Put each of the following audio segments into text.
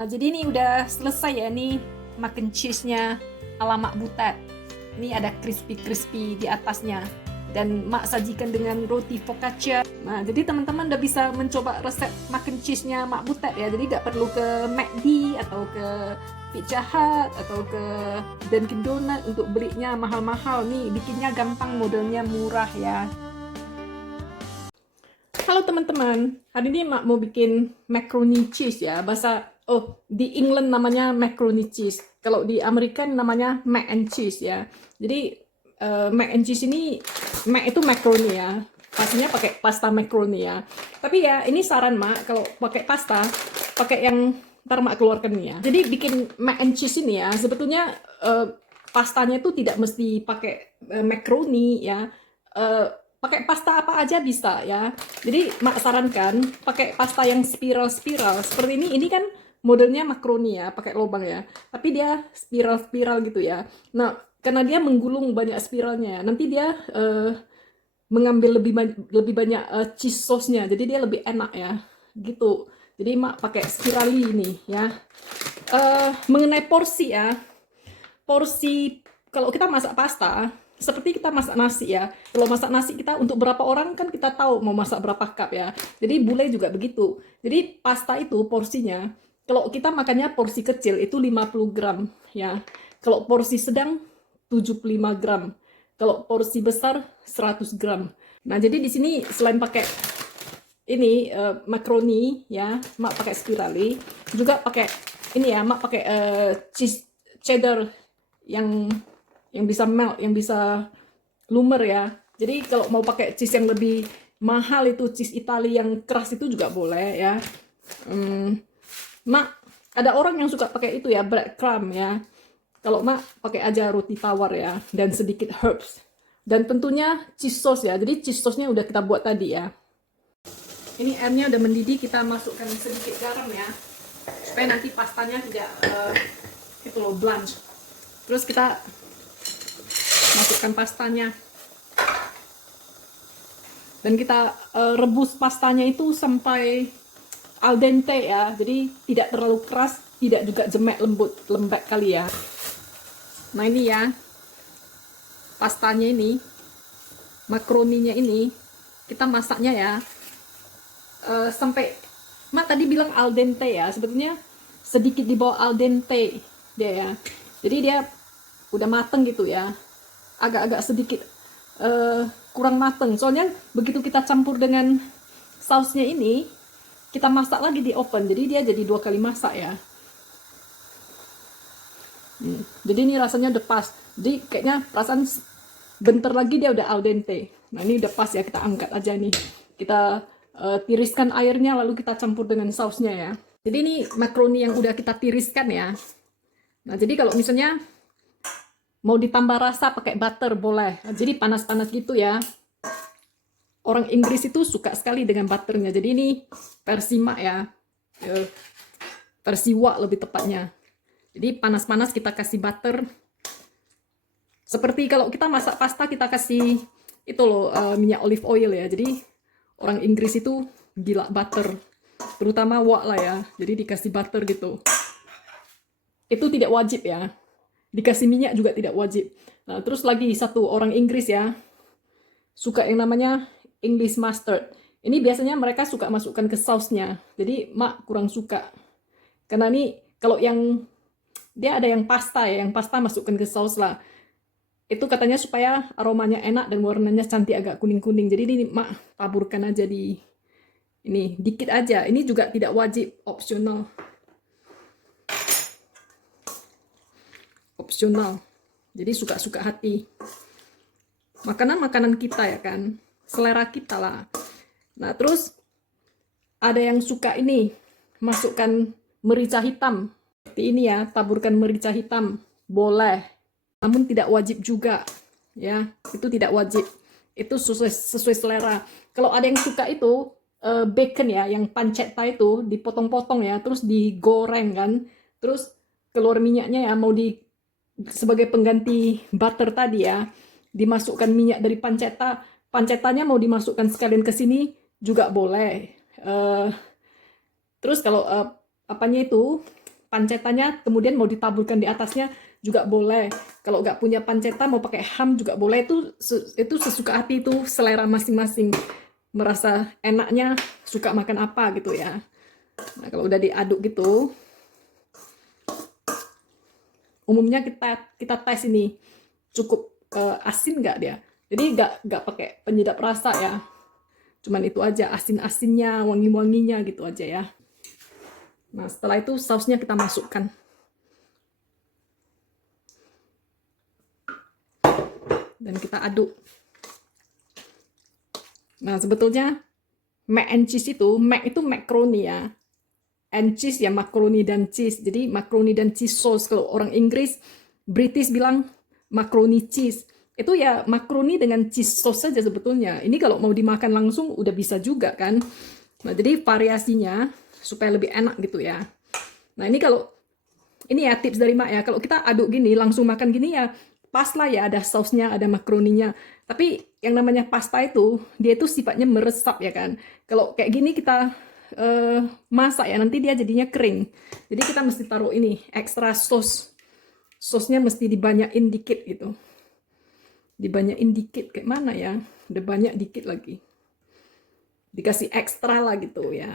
Nah, jadi ini udah selesai ya, nih mac and cheese-nya ala Mak Butet. Ini ada crispy-crispy di atasnya. Dan Mak sajikan dengan roti focaccia. Nah, jadi teman-teman udah bisa mencoba resep mac and cheese-nya Mak Butet ya. Jadi nggak perlu ke McD atau ke Pizza Hut atau ke Dunkin Donut untuk belinya mahal-mahal. Nih, bikinnya gampang, modelnya murah ya. Halo teman-teman, hari ini Mak mau bikin macaroni cheese ya. Di England namanya macaroni cheese. Kalau di Amerika namanya mac and cheese ya. Jadi mac and cheese ini, mac itu macaroni ya. Pastinya pakai pasta macaroni ya. Tapi ya ini saran Mak, kalau pakai pasta, pakai yang ntar Mak keluarkan nih ya. Jadi bikin mac and cheese ini ya, sebetulnya pastanya itu tidak mesti pakai macaroni ya. Pakai pasta apa aja bisa ya. Jadi Mak sarankan pakai pasta yang spiral-spiral seperti ini. Ini kan modelnya makaroni ya, pakai lubang ya. Tapi dia spiral-spiral gitu ya. Nah, karena dia menggulung banyak spiralnya, nanti dia mengambil lebih banyak cheese sauce-nya. Jadi dia lebih enak ya. Gitu. Jadi Mak pakai spirali ini ya. Mengenai porsi ya. Porsi kalau kita masak pasta seperti kita masak nasi ya. Kalau masak nasi kita untuk berapa orang kan kita tahu mau masak berapa cup ya. Jadi bule juga begitu. Jadi pasta itu porsinya, kalau kita makannya porsi kecil itu 50 gram ya. Kalau porsi sedang 75 gram. Kalau porsi besar 100 gram. Nah, jadi di sini selain pakai ini makaroni ya, Mak pakai spirali, juga pakai ini ya, Mak pakai cheese cheddar yang bisa melt, yang bisa lumer ya. Jadi kalau mau pakai cheese yang lebih mahal itu cheese Italia yang keras itu juga boleh ya. Mak, ada orang yang suka pakai itu ya, breadcrumb ya. Kalau Mak pakai aja roti tawar ya, dan sedikit herbs. Dan tentunya cheese sauce ya. Jadi cheese sauce-nya udah kita buat tadi ya. Ini airnya udah mendidih, kita masukkan sedikit garam ya. Supaya nanti pastanya tidak itu loh, blanch. Terus kita masukkan pastanya dan kita rebus pastanya itu sampai al dente ya, jadi tidak terlalu keras, tidak juga jemek lembek kali ya. Nah ini ya pastanya, ini makaroninya ini kita masaknya ya sampai Mak tadi bilang al dente ya, sebetulnya sedikit di bawah al dente dia ya. Jadi dia udah mateng gitu ya, agak-agak sedikit kurang mateng. Soalnya begitu kita campur dengan sausnya ini, kita masak lagi di oven. Jadi dia jadi 2 kali masak ya. Jadi ini rasanya udah pas. Jadi kayaknya perasaan bentar lagi dia udah al dente. Nah ini udah pas ya, kita angkat aja nih. Kita tiriskan airnya lalu kita campur dengan sausnya ya. Jadi ini makaroni yang udah kita tiriskan ya. Nah jadi kalau misalnya mau ditambah rasa pakai butter boleh. Jadi panas-panas gitu ya. Orang Inggris itu suka sekali dengan butternya. Jadi ini versi Mak ya. Versi Wak lebih tepatnya. Jadi panas-panas kita kasih butter. Seperti kalau kita masak pasta kita kasih itu loh minyak olive oil ya. Jadi orang Inggris itu gila butter. Terutama Wak lah ya. Jadi dikasih butter gitu. Itu tidak wajib ya. Dikasih minyak juga tidak wajib. Nah, terus lagi satu orang Inggris ya, suka yang namanya English mustard. Ini biasanya mereka suka masukkan ke sausnya. Jadi Mak kurang suka. Karena ini kalau yang dia ada yang pasta ya, yang pasta masukkan ke saus lah. Itu katanya supaya aromanya enak dan warnanya cantik, agak kuning-kuning. Jadi ini Mak taburkan aja di ini dikit aja. Ini juga tidak wajib, opsional. Opsional. Jadi suka-suka hati. Makanan-makanan kita ya kan, selera kita lah. Nah terus ada yang suka ini, masukkan merica hitam. Seperti ini ya, taburkan merica hitam. Boleh. Namun tidak wajib juga. Ya, itu tidak wajib. Itu sesuai selera. Kalau ada yang suka itu, bacon ya, yang pancetta itu dipotong-potong ya, terus digoreng kan. Terus keluar minyaknya ya, mau sebagai pengganti butter tadi ya, dimasukkan minyak dari pancetanya mau dimasukkan sekalian ke sini juga boleh. Terus kalau apanya itu pancetannya kemudian mau ditaburkan di atasnya juga boleh. Kalau nggak punya panceta mau pakai ham juga boleh. Itu sesuka hati, itu selera masing-masing. Merasa enaknya suka makan apa gitu ya. Nah, kalau udah diaduk gitu, umumnya kita tes ini cukup asin nggak dia. Jadi nggak pakai penyedap rasa ya. Cuman itu aja, asin-asinnya, wangi-wanginya gitu aja ya. Nah, setelah itu sausnya kita masukkan. Dan kita aduk. Nah, sebetulnya mac and cheese itu, mac itu macaroni ya. And cheese ya macaroni dan cheese. Jadi macaroni dan cheese sauce. Kalau orang Inggris, British bilang macaroni cheese. Itu ya macaroni dengan cheese sauce saja sebetulnya. Ini kalau mau dimakan langsung udah bisa juga kan. Nah, jadi variasinya supaya lebih enak gitu ya. Nah, ini ya tips dari Mak ya. Kalau kita aduk gini, langsung makan gini ya, pas lah ya, ada sausnya, ada makaroninya. Tapi yang namanya pasta itu, dia itu sifatnya meresap ya kan. Kalau kayak gini kita masak ya, nanti dia jadinya kering. Jadi kita mesti taruh ini, ekstra sos. Sosnya mesti dibanyakin dikit gitu. Dibanyakin dikit, kayak mana ya? Udah banyak dikit lagi. Dikasih ekstra lah gitu ya.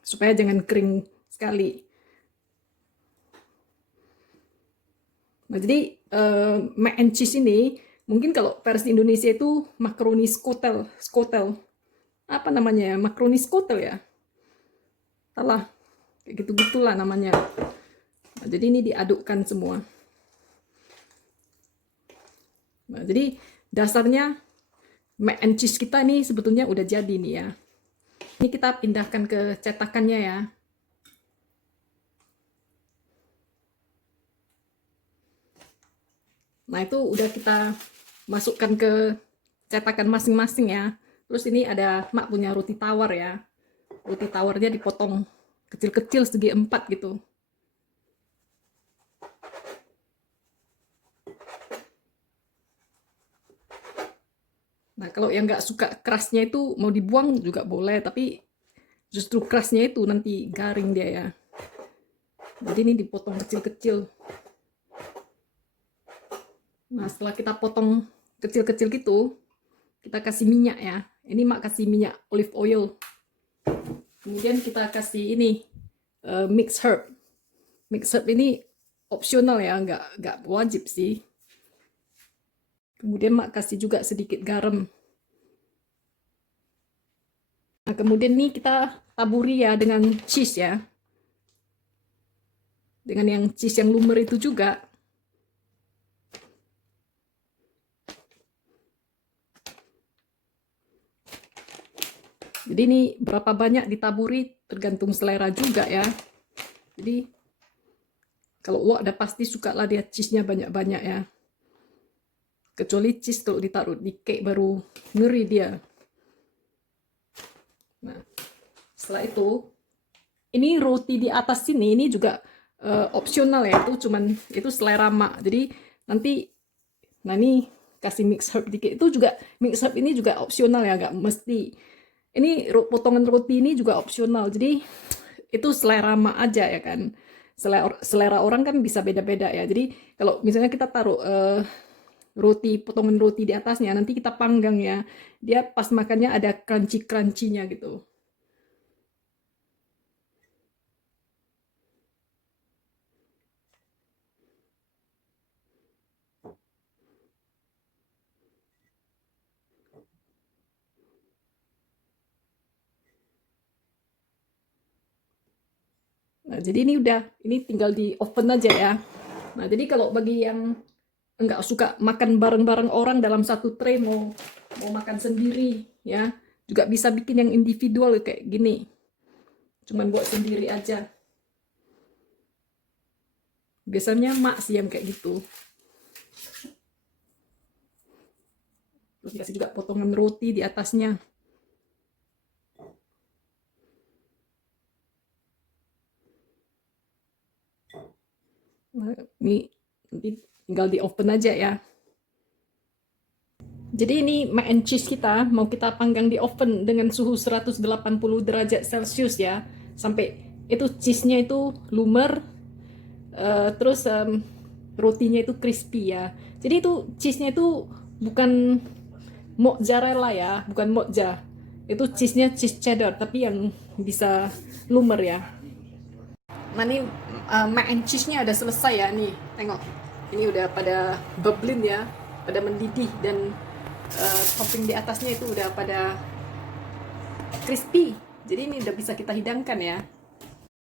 Supaya jangan kering sekali. Nah, jadi mac and cheese ini mungkin kalau versi Indonesia itu makaroni skotel. Apa namanya ya? Makaroni skotel ya. Salah. Kayak gitu-gitulah namanya. Nah, jadi ini diadukkan semua. Nah, jadi dasarnya mac and cheese kita ini sebetulnya udah jadi nih ya. Ini kita pindahkan ke cetakannya ya. Nah, itu udah kita masukkan ke cetakan masing-masing ya. Terus ini ada Mak punya roti tawar ya. Roti tawarnya dipotong kecil-kecil segi 4 gitu. Nah, kalau yang nggak suka kerasnya itu mau dibuang juga boleh, tapi justru kerasnya itu nanti garing dia ya. Jadi ini dipotong kecil-kecil. Nah, setelah kita potong kecil-kecil gitu, kita kasih minyak ya. Ini Mak kasih minyak olive oil. Kemudian kita kasih ini mixed herb. Mixed herb ini opsional ya, nggak wajib sih. Kemudian Mak kasih juga sedikit garam. Nah, kemudian nih kita taburi ya dengan cheese ya. Dengan yang cheese yang lumer itu juga. Jadi ini berapa banyak ditaburi tergantung selera juga ya. Jadi kalau Wak udah pasti suka lah dia cheese-nya banyak-banyak ya. Kecuali cheese kalau ditaruh di cake baru ngeri dia. Nah, setelah itu ini roti di atas sini ini juga opsional ya, itu selera Mak. Jadi nanti ini kasih mix herb dikit, itu juga mix herb ini juga opsional ya, nggak mesti. Ini potongan roti ini juga opsional, jadi itu selera Mak aja ya kan. Selera orang kan bisa beda-beda ya. Jadi kalau misalnya kita taruh potongan roti di atasnya, nanti kita panggang ya, dia pas makannya ada crunchy-crunchy-nya gitu. Nah, jadi ini tinggal di oven aja ya. Nah, jadi kalau bagi yang nggak suka makan bareng-bareng orang dalam satu tray, mau makan sendiri ya, juga bisa bikin yang individual kayak gini. Cuman buat sendiri aja. Biasanya Mak sih yang kayak gitu. Terus dikasih juga potongan roti di atasnya. Nah, ini nanti tinggal di oven aja ya. Jadi ini mac and cheese kita mau kita panggang di oven dengan suhu 180 derajat Celcius ya. Sampai itu cheese-nya itu lumer Terus rotinya itu crispy ya. Jadi itu cheese-nya itu bukan mozzarella ya, bukan mozza. Itu cheese-nya cheese cheddar, tapi yang bisa lumer ya. Nah ini mac and cheese-nya udah selesai ya nih, tengok. Ini udah pada bubbling ya, pada mendidih dan topping di atasnya itu udah pada crispy. Jadi ini udah bisa kita hidangkan ya.